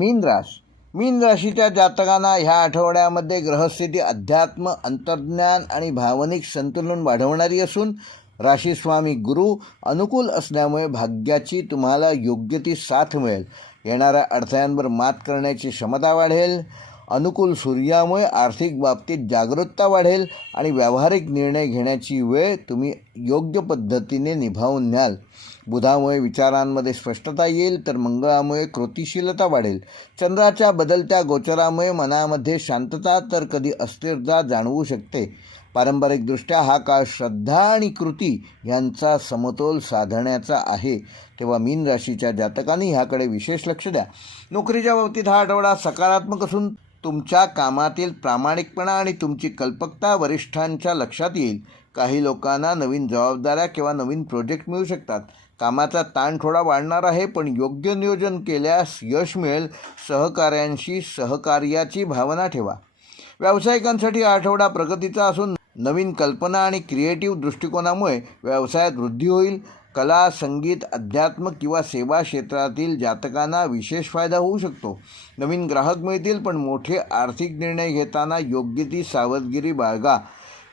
मीन राशीच्या जातकांना ह्या आठवड्यामध्ये ग्रहस्थिती अध्यात्म, अंतर्ज्ञान आणि भावनिक संतुलन वाढवणारी असून राशीस्वामी गुरु अनुकूल असल्यामुळे भाग्याची तुम्हाला योग्य ती साथ मिळेल. येणाऱ्या अडथळ्यांवर मात करण्याची क्षमता वाढेल. अनुकूल सूर्यामुळे आर्थिक बाबतीत जागरूकता वाढेल आणि व्यावहारिक निर्णय घेण्याची वेळ तुम्ही योग्य पद्धतीने निभावून न्याल. बुधामुळे विचारांमध्ये स्पष्टता येईल, तर मंगळामुळे कृतिशीलता वाढेल. चंद्राच्या बदलत्या गोचरामुळे मनामध्ये शांतता तर कधी अस्थिरता जाणवू शकते. पारंपरिकदृष्ट्या हा काळ श्रद्धा आणि कृती यांचा समतोल साधण्याचा आहे, तेव्हा मीन राशीच्या जातकांनी ह्याकडे विशेष लक्ष द्या. नोकरीच्या बाबतीत हा आठवडा सकारात्मक असून तुमच्या कामातील प्रामाणिकपणा आणि तुमची कल्पकता वरिष्ठांच्या लक्षात येईल. काही लोकांना नवीन जबाबदाऱ्या किंवा नवीन प्रोजेक्ट मिळू शकतात. कामाचा ताण थोडा वाढणार आहे, पण योग्य नियोजन केल्यास यश मिळेल. सहकाऱ्यांशी सहकार्याची भावना ठेवा. व्यावसायिकांसाठी हा आठवडा प्रगतीचा असून नवीन कल्पना आणि क्रिएटिव्ह दृष्टिकोनामुळे व्यवसायात वृद्धी होईल. कला, संगीत, अध्यात्म किंवा सेवा क्षेत्रातील जातकांना विशेष फायदा होऊ शकतो. नवीन ग्राहक मिळतील, पण मोठे आर्थिक निर्णय घेताना योग्य ती सावधगिरी बाळगा.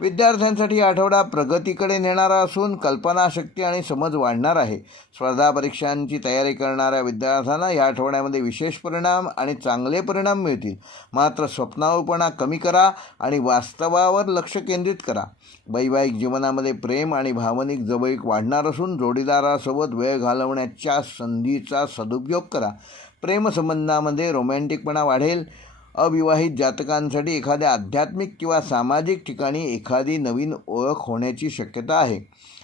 विद्यार्थ्यांसाठी आठवडा प्रगतीकडे नेणारा असून कल्पनाशक्ती आणि समज वाढणार आहे. स्पर्धा परीक्षांची तयारी करणाऱ्या विद्यार्थ्यांना या आठवड्यामध्ये विशेष परिणाम आणि चांगले परिणाम मिळतील. मात्र स्वप्नाळूपणा कमी करा आणि वास्तवावर लक्ष केंद्रित करा. वैवाहिक जीवनामध्ये प्रेम आणि भावनिक जवळीक वाढणार असून जोडीदारासोबत वेळ घालवण्याच्या संधीचा सदुपयोग करा. प्रेमसंबंधामध्ये रोमॅन्टिकपणा वाढेल. अविवाहित जातकांसाठी एखाद्या आध्यात्मिक किंवा सामाजिक ठिकाणी एखादी नवीन ओळख होण्याची शक्यता आहे.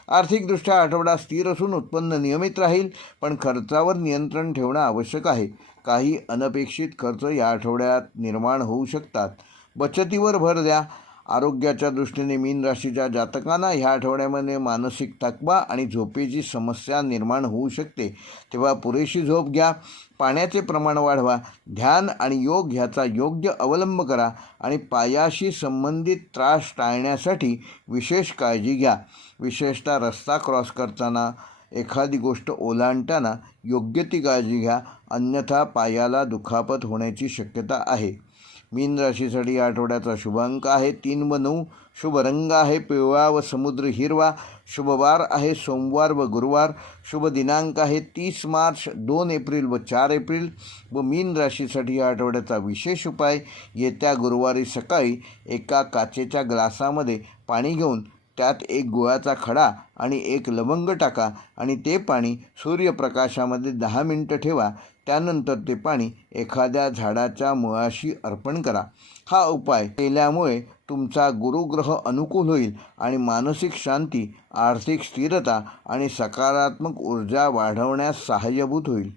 आर्थिकदृष्ट्या आठवडा स्थिर असून उत्पन्न नियमित राहील, पण खर्चावर नियंत्रण ठेवणं आवश्यक आहे. काही अनपेक्षित खर्च या आठवड्यात निर्माण होऊ शकतात. बचतीवर भर द्या. आरोग्याच्या दृष्टीने मीन राशीच्या जातकांना ह्या आठवड्यामध्ये मानसिक थकवा आणि झोपेची समस्या निर्माण होऊ शकते, तेव्हा पुरेशी झोप घ्या. पाण्याचे प्रमाण वाढवा. ध्यान आणि योग ह्याचा योग्य अवलंब करा आणि पायाशी संबंधित त्रास टाळण्यासाठी विशेष काळजी घ्या. विशेषतः रस्ता क्रॉस करताना, एखादी गोष्ट ओलांडताना योग्य ती काळजी घ्या, अन्यथा पायाला दुखापत होण्याची शक्यता आहे. मीन राशीसाठी या आठवड्याचा शुभ अंक आहे 3 व 9. शुभ रंग आहे पिवळा व समुद्र हिरवा. शुभ वार आहे सोमवार व गुरुवार. शुभ दिनांक आहे 30 मार्च, 2 एप्रिल व 4 एप्रिल. व मीन राशीसाठी या आठवड्याचा विशेष उपाय, येत्या गुरुवारी सकाळी एका काचेच्या ग्लासामध्ये पाणी घेऊन त्यात एक गुळाचा खडा आणि एक लवंग टाका आणि ते पाणी सूर्यप्रकाशामध्ये 10 मिनिटं ठेवा. त्यानंतर ते पाणी एखाद्या झाडाच्या मुळाशी अर्पण करा. हा उपाय केल्यामुळे तुमचा गुरुग्रह अनुकूल होईल आणि मानसिक शांती, आर्थिक स्थिरता आणि सकारात्मक ऊर्जा वाढवण्यास सहाय्यभूत होईल.